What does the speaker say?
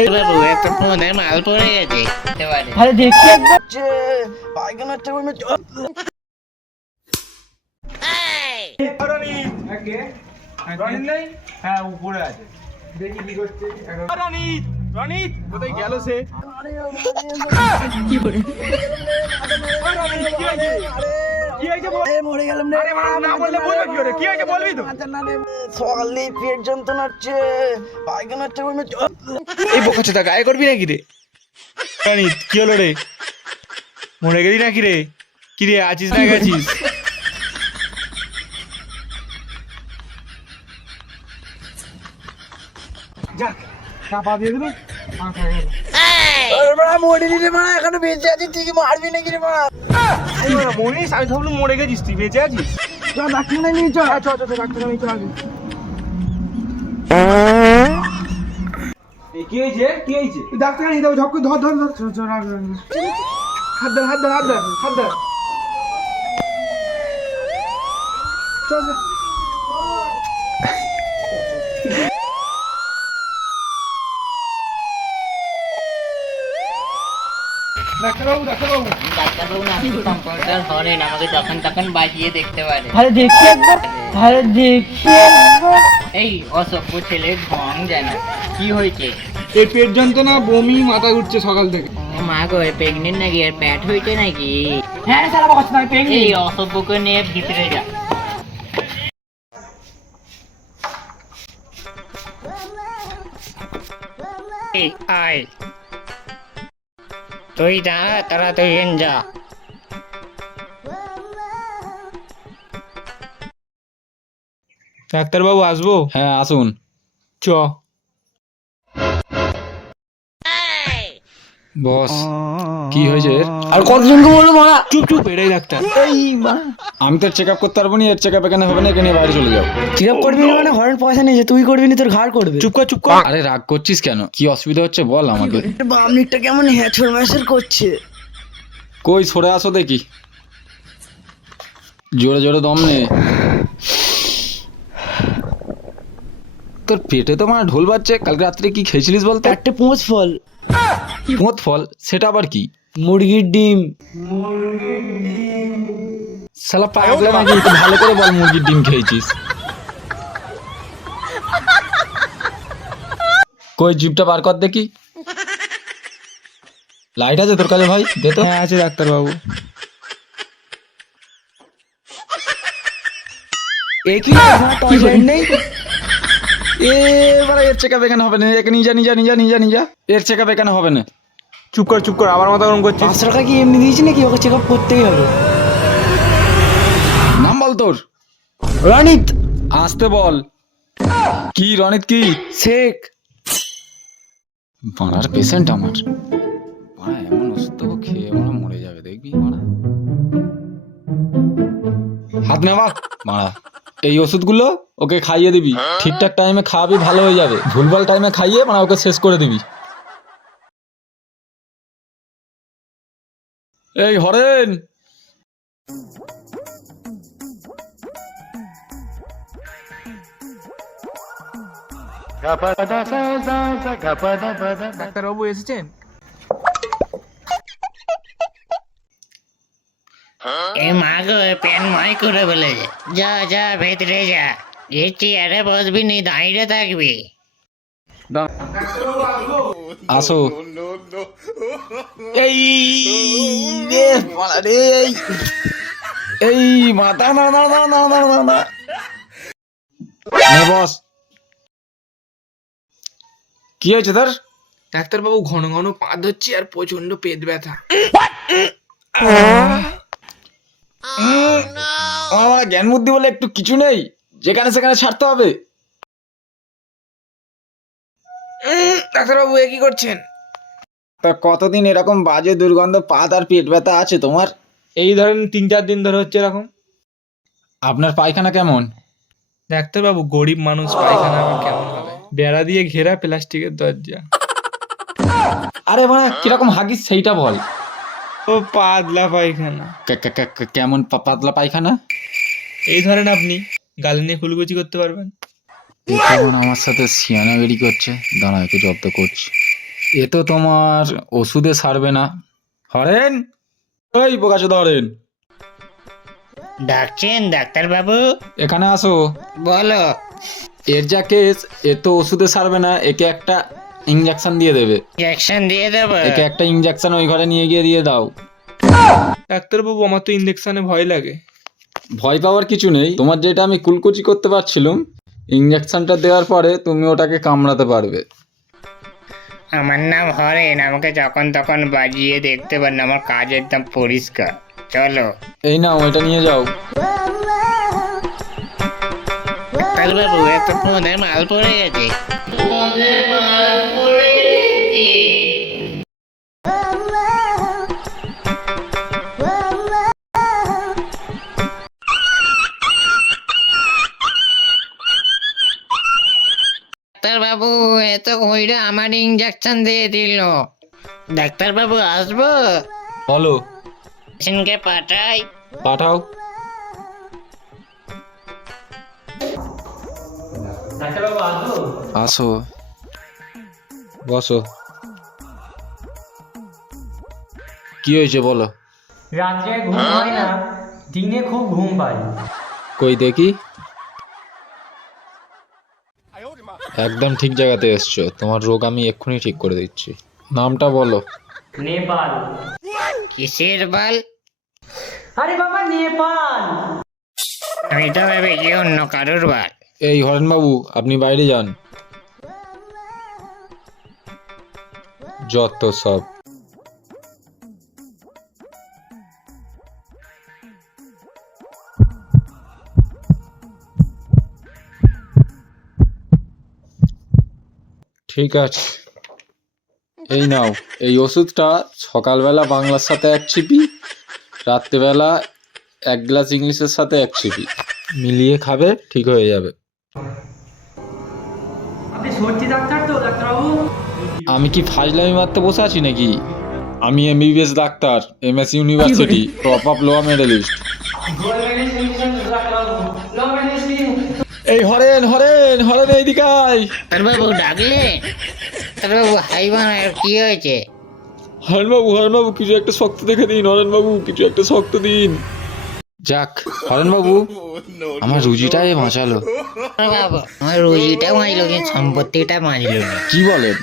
এই বাবু এত ফোনে মাল পড়ে গেছে এবারে। আরে দেখি একবার পায়খানার টেবিল মে রনিত নেই? হ্যাঁ উপরে আছে, দেখি কি করছে। রনিত, রনিত কোথায় গেল সে? কি হয়েছে বল? মরে গেলাম আরে বাবা, না বললে বলবে কি করে? কি হয়েছে বলবি তো? সকালে পেট যন্ত্রণা হচ্ছে, পায়খানার টেবিল মে এই বোকাচোদা গায়ে করবি নাকি রে? রনিত কি হলো রে? মরে গেলি নাকি রে? কি রে আছিস না গেছিস? যাক চাপা দিয়ে দিল। মরিনি রে মা, এখনো বেঁচে আছি, তুই কি মারবি নাকি রে মা? মরিস? আমি ভাবলাম মরে গেছিস, তুই বেঁচে আছিস। চল ডাক্তার নিয়ে চল। চ চ চ ডাক্তার নিয়ে চল আগে। কি হয়েছে? কি হয়েছে? ডাক্তার নিয়ে যাবো, ঝক্কর ধর ধর ধর। চ চ রাখ রাখ। হাত ধর হাত ধর হাত ধর হাত ধর। চল চল। ডাক্তারবাবু ডাক্তারবাবু। ডাক্তারবাবু না কম্পাউন্ডার হলেন, আমাকে যখন তখন বাজিয়ে দেখতে পারে। আরে দেখি একবার, আরে দেখি একবার। এই অসভ্য ছেলে ঢং যেন। কি হয়েছে? এই পেট যন্ত্রণা, বমি, মাথা ঘুরছে সকাল থেকে। ও মা গো, প্রেগনেন্ট নাকি? আর প্যাট হয়েছে নাকি? হ্যাঁ সারা বকছ না, পেন এই অসভ্যকে নিয়ে ভিতরে যা। এই আয়, তুই যা, তাড়াতাড়ি যা। ডাক্তারবাবু আসবো? হ্যাঁ আসুন। চ। বস কি হয়েছে এর? আর কতজনকে বলবো মারা? চুপ চুপ, এটাই ডাক্তার। এই মা, আমি তো চেক আপ করতে পারবো না, এর চেক আপ এখানে হবে না, এখানে বাইরে চলে যাও। চেক করবি না মানে ঘরের পয়সা নেই যে তুই করবি না, তোর ঘাড় করবে। চুপ কর চুপ কর। আরে রাগ করছিস কেন? কি অসুবিধা হচ্ছে বল আমাকে। বাম দিকটা কেমন হ্যাঁচড় ম্যাচড় করছে। কই সরে আসো দেখি, জোরে জোরে দম নে। তোর পেটে তো মানে ঢোল বাজছে। কালকে রাত্রে কি খেয়েছিলিস বলতো? চারটে পোঁচ ফল, পোঁত ফল? সেটা আবার কি? মুরগির ডিম। শালা পাগলা নাকি? তো ভালো করে বল মুরগির ডিম খেয়েছিস। কই জিভটা বার কর দেখি। লাইট আছে তোর কাছে ভাই? দে তো। হ্যাঁ আছে ডাক্তারবাবু। এ কি টর্চ লাইট নেই? এবার এর চেক আপ এখানে হবে না, একে নিয়ে যা নিয়ে যা নিয়ে যা নিয়ে যা নিয়ে যা। এর চেক আপ এখানে হবে না। চুপ কর, আবার মাথা গরম করছিস। 500 টাকা কি এমনি দিয়েছি নাকি? ওকে চেক আপ করতেই হবে। নাম বল তোর। রনিত আসতে বল। কি রনিত কি? শেখ। পাড়ার পেশেন্ট আমার। পাড়া এমন ওষুধ তো খেয়ে আমরা মরে যাবে দেখবি। মারা হাত নেওয়া মারা। এই ওষুধগুলো ওকে খাইয়ে দিবি, ঠিকঠাক টাইমে খাওয়াবি, ভালো হয়ে যাবে। ভুলভাল টাইমে খাইয়ে মানে ওকে শেষ করে দিবি। এই হরেন, ডাক্তারবাবু এসেছেন? এ মা গো, প্যান ময় করে বলেছে। যা যা ভেতরে যা, যে চেয়ারে বসবি নি, দাঁড়িয়ে থাকবি। আসো। এই রে মারা রে, এই মাথা না না না না না না না। বস কি হয়েছে তোর? ডাক্তারবাবু ঘন ঘন পা ধরছি আর প্রচন্ড পেট ব্যথা। আমার জ্ঞান বুদ্ধি বলে একটু কিছু নেই, যেখানে সেখানে ছাড়তে হবে। ডাক্তারবাবু এ কি করছেন? তা কতদিন এরকম বাজে দুর্গন্ধ পাত আর পেট ব্যথা আছে তোমার? এই ধরেন 3-4 দিন ধরে হচ্ছে এরকম। আপনার পায়খানা কেমন? ডাক্তারবাবু গরিব মানুষ, পায়খানা আবার কেমন হবে? বেড়া দিয়ে ঘেরা প্লাস্টিকের দরজা। আরে মানে কিরকম হাগিস সেইটা বল। ও পাতলা পায়খানা। কেমন পাতলা পায়খানা? এই ধরেন আপনি গালে নিয়ে কুলকুচি করতে পারবেন। এখন আমার সাথে সিয়ানাগিরি করছে, দাঁড়া একে জব্দ করছি। এ তো তোমার ওষুধে সারবে না। হরেন, ওই বোকাচোদা হরেন, ডাকছেন ডাক্তারবাবু? এখানে আসো। বলো। এর যা কেস, এ তো ওষুধে সারবে না, একে একটা ইঞ্জেকশন দিয়ে দেবে। ইঞ্জেকশন দিয়ে দেবো? একে একটা ইঞ্জেকশন ওই ঘরে নিয়ে গিয়ে দিয়ে দাও। ডাক্তারবাবু আমার তো ইঞ্জেকশনে ভয় লাগে। ভয় পাওয়ার কিছু নেই, তোমার যেটা আমি কুলকুচি করতে পারছিলাম, ইঞ্জেকশনটা দেওয়ার পরে তুমি ওটাকে কামড়াতে পারবে। আমার নাম হরেন, আমাকে যখন তখন বাজিয়ে দেখতে পারেন, আমার কাজ একদম পরিষ্কার। চলো। এই নাও, এটা নিয়ে যাও। ডাক্তারবাবু এত ফোনে মাল পড়ে গেছে। ডাক্তারবাবু এত কইরা আমার ইঞ্জেকশন দিয়ে দিল। ডাক্তারবাবু আসবো? বলো। পেশেন্টকে পাঠাই? পাঠাও। আসো, বসো। কি হয়েছে বলো। রাত্রে ঘুম হয় না, দিনে খুব ঘুম পাই। কই দেখি। একদম ঠিক জায়গাতে এসছো, তোমার রোগ আমি এক্ষুনি ঠিক করে দিচ্ছি। নামটা বলো। নেপাল। কিসের বাল? আরে বাবা নেপাল। আমি তো ভেবেছি অন্য কারোর বাল। এই হরেনবাবু, আপনি বাইরে যান। যত সব। ঠিক আছে, এই নাও। এই ওষুধটা সকালবেলা বাংলার সাথে 1 চিপি, রাত্রেবেলা 1 গ্লাস ইংলিশের সাথে 1 চিপি মিলিয়ে খাবে, ঠিক হয়ে যাবে। আপনি সত্যি ডাক্তার তো ডাক্তারবাবু? আমি কি ফাজলামি মারতে বসে আছি নাকি? আমি MBBS doctor, MS university, top up লোয়া মেডেলিস্ট। এই হরেন হরেন হরেন, এইদিকে আয়। ডাক্তারবাবু ডাকলে? ডাক্তারবাবু হাই বানার কি হয়েছে? হরেনবাবু কিছু একটা শক্ত দেখে দিন। হরেনবাবু কিছু একটা শক্ত দিন। যাক, হরেনবাবু আমার রুজিটাই বাঁচালো। বাবা আমার রুজিটা মাইল, কিন্তু সম্পত্তিটা মাইল না। কি বলেন?